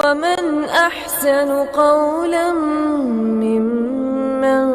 ومن أحسن قولا ممن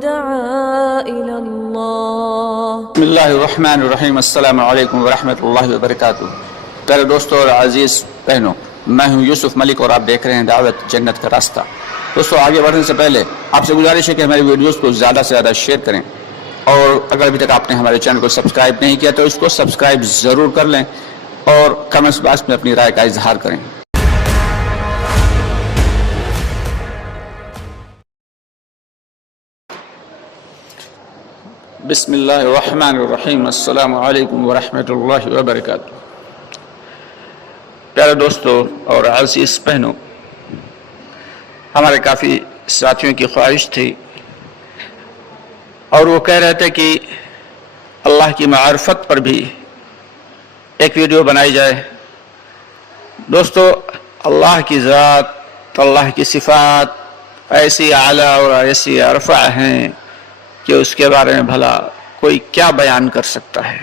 دعا إلى الله. بسم اللہ الرحمن الرحیم. السلام علیکم ورحمۃ اللہ وبرکاتہ. پیارے دوستوں اور عزیز بہنوں، میں ہوں یوسف ملک اور آپ دیکھ رہے ہیں دعوت جنت کا راستہ. دوستوں، آگے بڑھنے سے پہلے آپ سے گزارش ہے کہ ہماری ویڈیوز کو زیادہ سے زیادہ شیئر کریں، اور اگر ابھی تک آپ نے ہمارے چینل کو سبسکرائب نہیں کیا تو اس کو سبسکرائب ضرور کر لیں اور کمنٹس باکس میں اپنی رائے کا اظہار کریں. بسم اللہ الرحمن الرحیم. السلام علیکم ورحمۃ اللہ وبرکاتہ. پیارے دوستوں اور عزیز بہنوں، ہمارے کافی ساتھیوں کی خواہش تھی اور وہ کہہ رہے تھے کہ اللہ کی معرفت پر بھی ایک ویڈیو بنائی جائے. دوستو، اللہ کی ذات، اللہ کی صفات ایسی اعلیٰ اور ایسی ارفع ہیں کہ اس کے بارے میں بھلا کوئی کیا بیان کر سکتا ہے.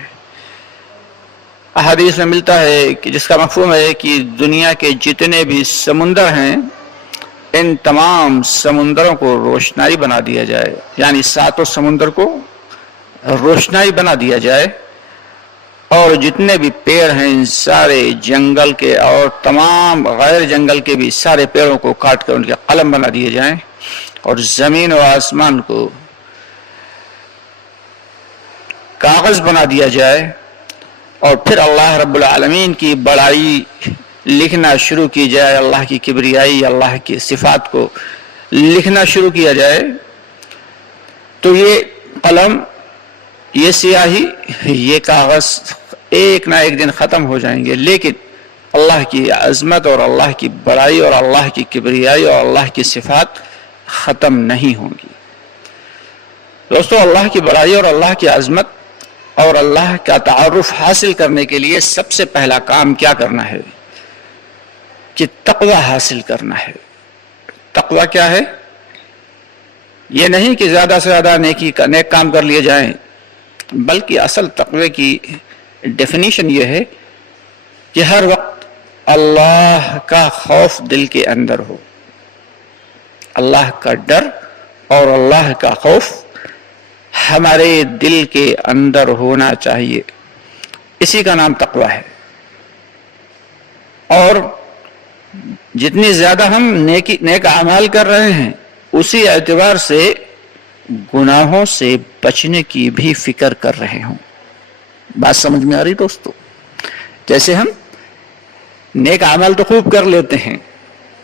احادیث میں ملتا ہے کہ جس کا مفہوم ہے کہ دنیا کے جتنے بھی سمندر ہیں ان تمام سمندروں کو روشنائی بنا دیا جائے، یعنی ساتوں سمندر کو روشنائی بنا دیا جائے، اور جتنے بھی پیڑ ہیں ان سارے جنگل کے اور تمام غیر جنگل کے بھی سارے پیڑوں کو کاٹ کر ان کے قلم بنا دیے جائیں، اور زمین و آسمان کو کاغذ بنا دیا جائے، اور پھر اللہ رب العالمین کی بڑائی لکھنا شروع کی جائے، اللہ کی کبریائی، اللہ کی صفات کو لکھنا شروع کیا جائے، تو یہ قلم، یہ سیاہی، یہ کاغذ ایک نہ ایک دن ختم ہو جائیں گے، لیکن اللہ کی عظمت اور اللہ کی بڑائی اور اللہ کی کبریائی اور اللہ کی صفات ختم نہیں ہوں گی. دوستو، اللہ کی بڑائی اور اللہ کی عظمت اور اللہ کا تعارف حاصل کرنے کے لیے سب سے پہلا کام کیا کرنا ہے کہ تقوی حاصل کرنا ہے. تقوی کیا ہے؟ یہ نہیں کہ زیادہ سے زیادہ نیک کام کر لیے جائیں، بلکہ اصل تقوی کی ڈیفینیشن یہ ہے کہ ہر وقت اللہ کا خوف دل کے اندر ہو، اللہ کا ڈر اور اللہ کا خوف ہمارے دل کے اندر ہونا چاہیے. اسی کا نام تقوی ہے. اور جتنی زیادہ ہم نیک اعمال کر رہے ہیں اسی اعتبار سے گناہوں سے بچنے کی بھی فکر کر رہے ہوں. بات سمجھ میں آ رہی دوستو؟ جیسے ہم نیک اعمال تو خوب کر لیتے ہیں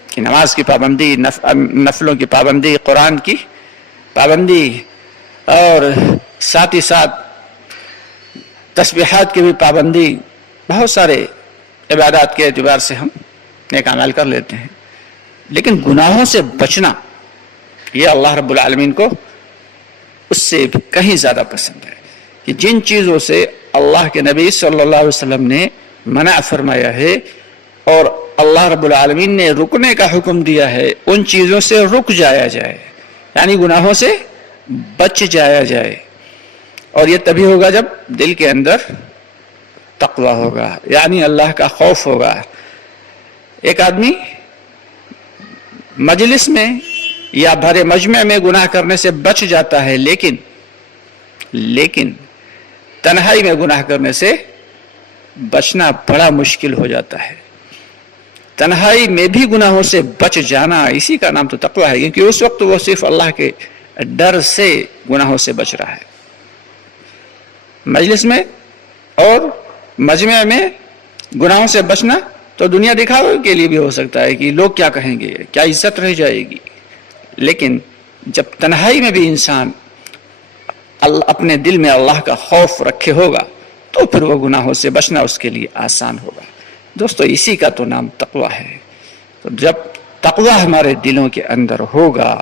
کہ نماز کی پابندی، نفلوں کی پابندی، قرآن کی پابندی، اور ساتھ ہی ساتھ تسبیحات کی بھی پابندی، بہت سارے عبادات کے اعتبار سے ہم نیک اعمال کر لیتے ہیں. لیکن گناہوں سے بچنا یہ اللہ رب العالمین کو اس سے کہیں زیادہ پسند ہے کہ جن چیزوں سے اللہ کے نبی صلی اللہ علیہ وسلم نے منع فرمایا ہے اور اللہ رب العالمین نے رکنے کا حکم دیا ہے، ان چیزوں سے رک جایا جائے، یعنی گناہوں سے بچ جایا جائے. اور یہ تبھی ہوگا جب دل کے اندر تقوی ہوگا، یعنی اللہ کا خوف ہوگا. ایک آدمی مجلس میں یا بھرے مجمع میں گناہ کرنے سے بچ جاتا ہے، لیکن تنہائی میں گناہ کرنے سے بچنا بڑا مشکل ہو جاتا ہے. تنہائی میں بھی گناہوں سے بچ جانا، اسی کا نام تو تقوی ہے، کیونکہ اس وقت وہ صرف اللہ کے ڈر سے گناہوں سے بچ رہا ہے. مجلس میں اور مجمع میں گناہوں سے بچنا تو دنیا دکھاوے کے لیے بھی ہو سکتا ہے کہ لوگ کیا کہیں گے، کیا عزت رہ جائے گی. لیکن جب تنہائی میں بھی انسان اپنے دل میں اللہ کا خوف رکھے ہوگا تو پھر وہ گناہوں سے بچنا اس کے لیے آسان ہوگا. دوستو، اسی کا تو نام تقوی ہے. تو جب تقوی ہمارے دلوں کے اندر ہوگا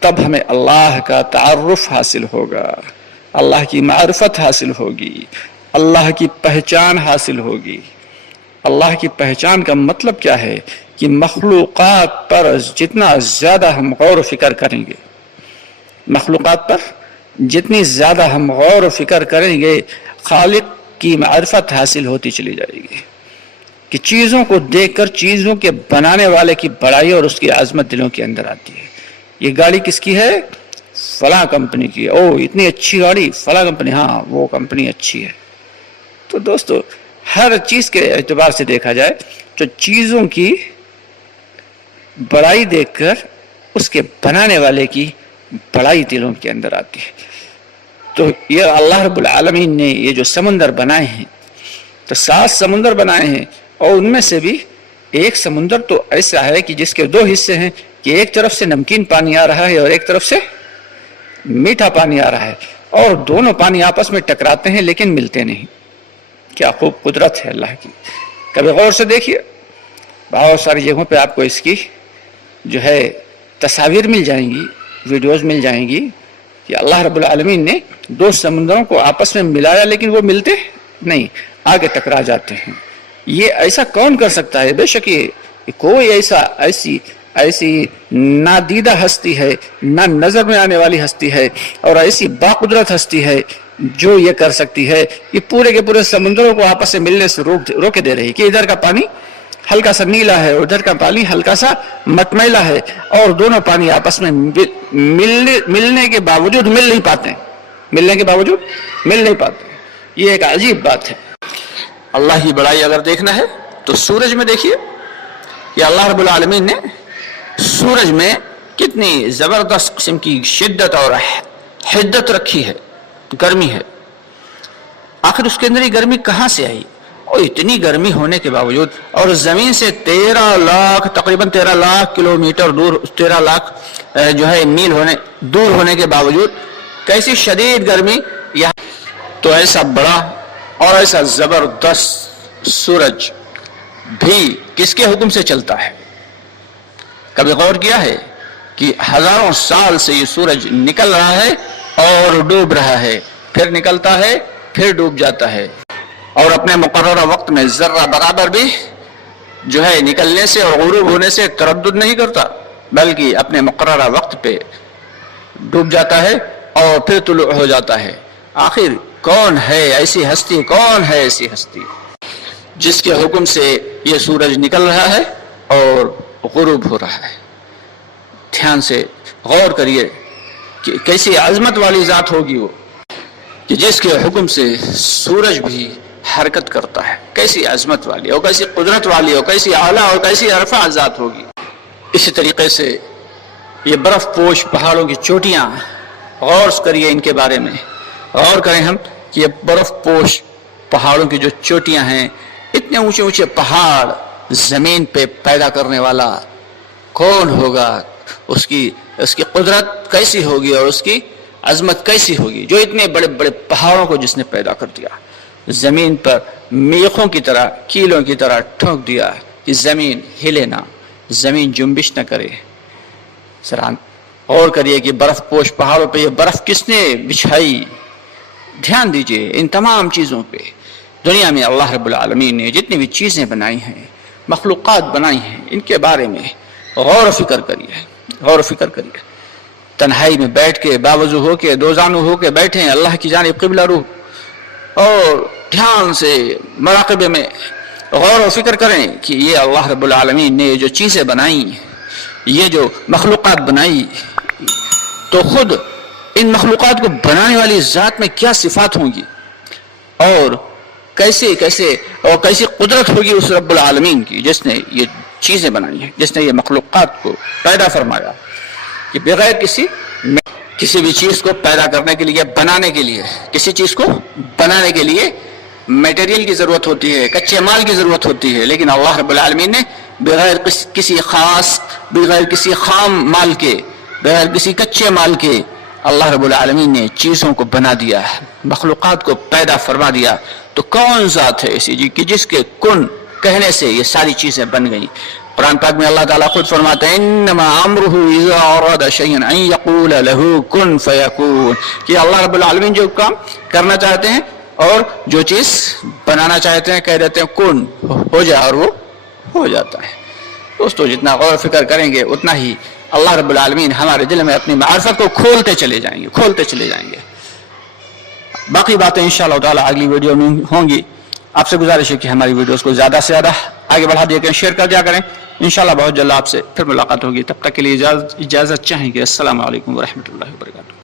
تب ہمیں اللہ کا تعارف حاصل ہوگا، اللہ کی معرفت حاصل ہوگی، اللہ کی پہچان حاصل ہوگی. اللہ کی پہچان کا مطلب کیا ہے کہ مخلوقات پر جتنا زیادہ ہم غور و فکر کریں گے، مخلوقات پر جتنی زیادہ ہم غور و فکر کریں گے، خالق کی معرفت حاصل ہوتی چلی جائے گی. کہ چیزوں کو دیکھ کر چیزوں کے بنانے والے کی بڑائی اور اس کی عظمت دلوں کے اندر آتی ہے. یہ گاڑی کس کی ہے؟ فلاں کمپنی کی. او اتنی اچھی گاڑی فلاں کمپنی, ہاں وہ کمپنی اچھی ہے. تو دوستو ہر چیز کے اعتبار سے دیکھا جائے تو چیزوں کی بڑائی دیکھ کر اس کے بنانے والے کی بڑائی دلوں کے اندر آتی ہے. تو یہ اللہ رب العالمین نے یہ جو سمندر بنائے ہیں تو 7 سمندر بنائے ہیں, اور ان میں سے بھی ایک سمندر تو ایسا ہے کہ جس کے 2 حصے ہیں کہ ایک طرف سے نمکین پانی آ رہا ہے اور ایک طرف سے میٹھا پانی آ رہا ہے, اور دونوں پانی آپس میں ٹکراتے ہیں لیکن ملتے نہیں. کیا خوب قدرت ہے اللہ کی. کبھی غور سے دیکھیے, بہت ساری جگہوں پہ آپ کو اس کی جو ہے تصاویر مل جائیں گی, ویڈیوز مل جائیں گی کہ اللہ رب العالمین نے 2 سمندروں کو آپس میں ملایا لیکن وہ ملتے نہیں, آگے ٹکرا جاتے ہیں. یہ ایسا کون کر سکتا ہے؟ بے شک یہ کوئی ایسی نادیدہ ہستی ہے, نہ نظر میں آنے والی ہستی ہے, اور ایسی باقدرت ہستی ہے جو یہ کر سکتی ہے کہ پورے کے پورے سمندروں کو آپس سے ملنے سے روکے دے رہی, کہ ادھر کا پانی ہلکا سا نیلا ہے, ادھر کا پانی ہلکا سا مٹمیلا ہے, اور دونوں پانی آپس میں ملنے کے باوجود مل نہیں پاتے. یہ ایک عجیب بات ہے. اللہ کی بڑائی اگر دیکھنا ہے تو سورج میں دیکھیے کہ اللہ رب العالمین نے سورج میں کتنی زبردست قسم کی شدت اور حدت رکھی ہے, گرمی ہے. آخر اس کے اندر یہ گرمی کہاں سے آئی؟ اور اتنی گرمی ہونے کے باوجود, اور زمین سے 13 لاکھ تقریباً 13 لاکھ کلومیٹر دور, 13 لاکھ جو ہے میل دور ہونے کے باوجود کیسی شدید گرمی یہاں. تو ایسا بڑا اور ایسا زبردست سورج بھی کس کے حکم سے چلتا ہے؟ کبھی غور کیا ہے کہ ہزاروں سال سے یہ سورج نکل رہا ہے اور ڈوب رہا ہے, پھر نکلتا ہے پھر ڈوب جاتا ہے, اور اپنے مقررہ وقت میں ذرہ برابر بھی جو ہے نکلنے سے اور غروب ہونے سے تردد نہیں کرتا, بلکہ اپنے مقررہ وقت پہ ڈوب جاتا ہے اور پھر طلوع ہو جاتا ہے. آخر کون ہے ایسی ہستی جس کے حکم سے یہ سورج نکل رہا ہے اور غروب ہو رہا ہے؟ دھیان سے غور کریے کہ کیسی عظمت والی ذات ہوگی وہ, کہ جس کے حکم سے سورج بھی حرکت کرتا ہے. کیسی عظمت والی اور کیسی قدرت والی اور کیسی اعلیٰ اور کیسی عرفہ ذات ہوگی. اسی طریقے سے یہ برف پوش پہاڑوں کی چوٹیاں, غور کریے ان کے بارے میں, غور کریں ہم کہ یہ برف پوش پہاڑوں کی جو چوٹیاں ہیں, اتنے اونچے اونچے پہاڑ زمین پہ پیدا کرنے والا کون ہوگا؟ اس کی قدرت کیسی ہوگی اور اس کی عظمت کیسی ہوگی, جو اتنے بڑے بڑے پہاڑوں کو جس نے پیدا کر دیا, زمین پر میخوں کی طرح کیلوں کی طرح ٹھونک دیا کہ زمین ہلے نہ, زمین جنبش نہ کرے. سران غور کریے کہ برف پوش پہاڑوں پہ یہ برف کس نے بچھائی؟ دھیان دیجئے ان تمام چیزوں پہ. دنیا میں اللہ رب العالمین نے جتنی بھی چیزیں بنائی ہیں, مخلوقات بنائی ہیں, ان کے بارے میں غور و فکر کریے. تنہائی میں بیٹھ کے باوضو ہو کے دوزانو ہو کے بیٹھے ہیں, اللہ کی جانب قبلہ روح, اور دھیان سے مراقبے میں غور و فکر کریں کہ یہ اللہ رب العالمین نے جو چیزیں بنائی, یہ جو مخلوقات بنائی, تو خود ان مخلوقات کو بنانے والی ذات میں کیا صفات ہوں گی, اور کیسی قدرت ہوگی اس رب العالمین کی جس نے یہ چیزیں بنائی ہیں, جس نے یہ مخلوقات کو پیدا فرمایا. کہ بغیر کسی بھی چیز کو پیدا کرنے کے لیے, بنانے کے لیے, کسی چیز کو بنانے کے لیے میٹیریل کی ضرورت ہوتی ہے, کچے مال کی ضرورت ہوتی ہے, لیکن اللہ رب العالمین نے بغیر کسی خام مال کے, بغیر کسی کچے مال کے اللہ رب العالمین نے چیزوں کو بنا دیا, مخلوقات کو پیدا فرما دیا. تو کون ذات ہے ایسی جی کہ جس کے کن کہنے سے یہ ساری چیزیں بن گئیں؟ قرآن پاک میں اللہ تعالیٰ خود فرماتے ہیں انما امرہ اذا اراد شیئا ان یقول له کن فیکون, کہ اللہ رب العالمین جو کام کرنا چاہتے ہیں اور جو چیز بنانا چاہتے ہیں کہہ دیتے ہیں کن ہو جائے, اور وہ ہو جاتا ہے. دوستو جتنا غور و فکر کریں گے اتنا ہی اللہ رب العالمین ہمارے دل میں اپنی معرفت کو کھولتے چلے جائیں گے. باقی باتیں انشاءاللہ تعالیٰ اگلی ویڈیو میں ہوں گی. آپ سے گزارش ہے کہ ہماری ویڈیوز کو زیادہ سے زیادہ آگے بڑھا دیا کریں، شیئر کر دیا کریں. انشاءاللہ بہت جلد آپ سے پھر ملاقات ہوگی. تب تک کے لیے اجازت چاہیں گے. السلام علیکم ورحمۃ اللہ وبرکاتہ.